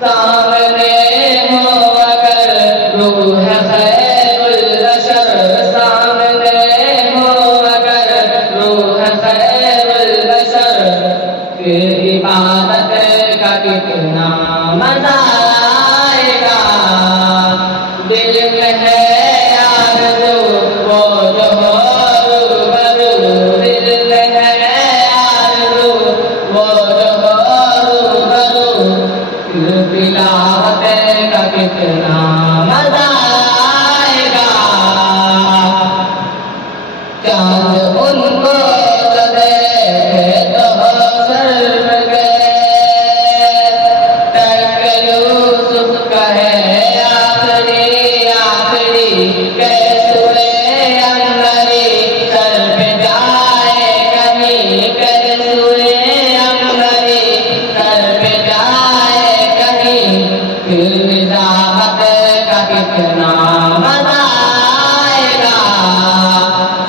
सामने हो अगर रूह खैरुल बशर, सामने हो अगर रूह खैरुल बशर, फिर इबादत का कितना मजा आएगा। दिल में है आरज़ू वो जो हो रूबरू, दिल में है आरज़ू वो जो हो रूबरू, फिर तिलावत का कितना मजा आएगा। चाँद उनको तो देखे तो शर्म गए, तर्क यूसुफ कहे आखिरी आखिरी, कैसुए अंदरी सर पे जाए कहीं, कैसुए अंदरी सर पे जाए कहीं, फिर निजामत का कितना मजा आएगा।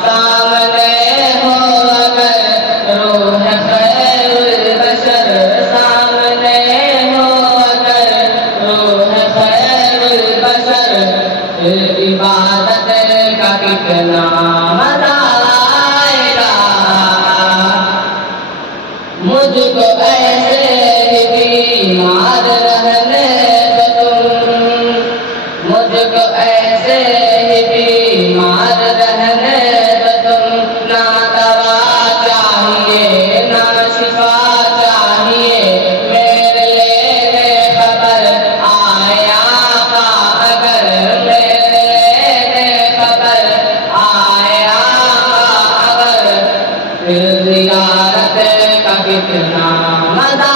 सामने हो अगर रूह खैरुल बशर, सामने हो अगर रूह खैरुल बशर, फिर इबादत का कितना मजा आएगा। मुझको ऐसे ही बीमार रहने दो तुम, मुझको ऐसे ही बीमार रहने दो तुम, ना दवा चाहिए ना शिफा चाहिए, मेरे लेने खबर आए आका अगर, मेरे लेने खबर आए आका अगर, फिर ज़ियारत का कितना मजा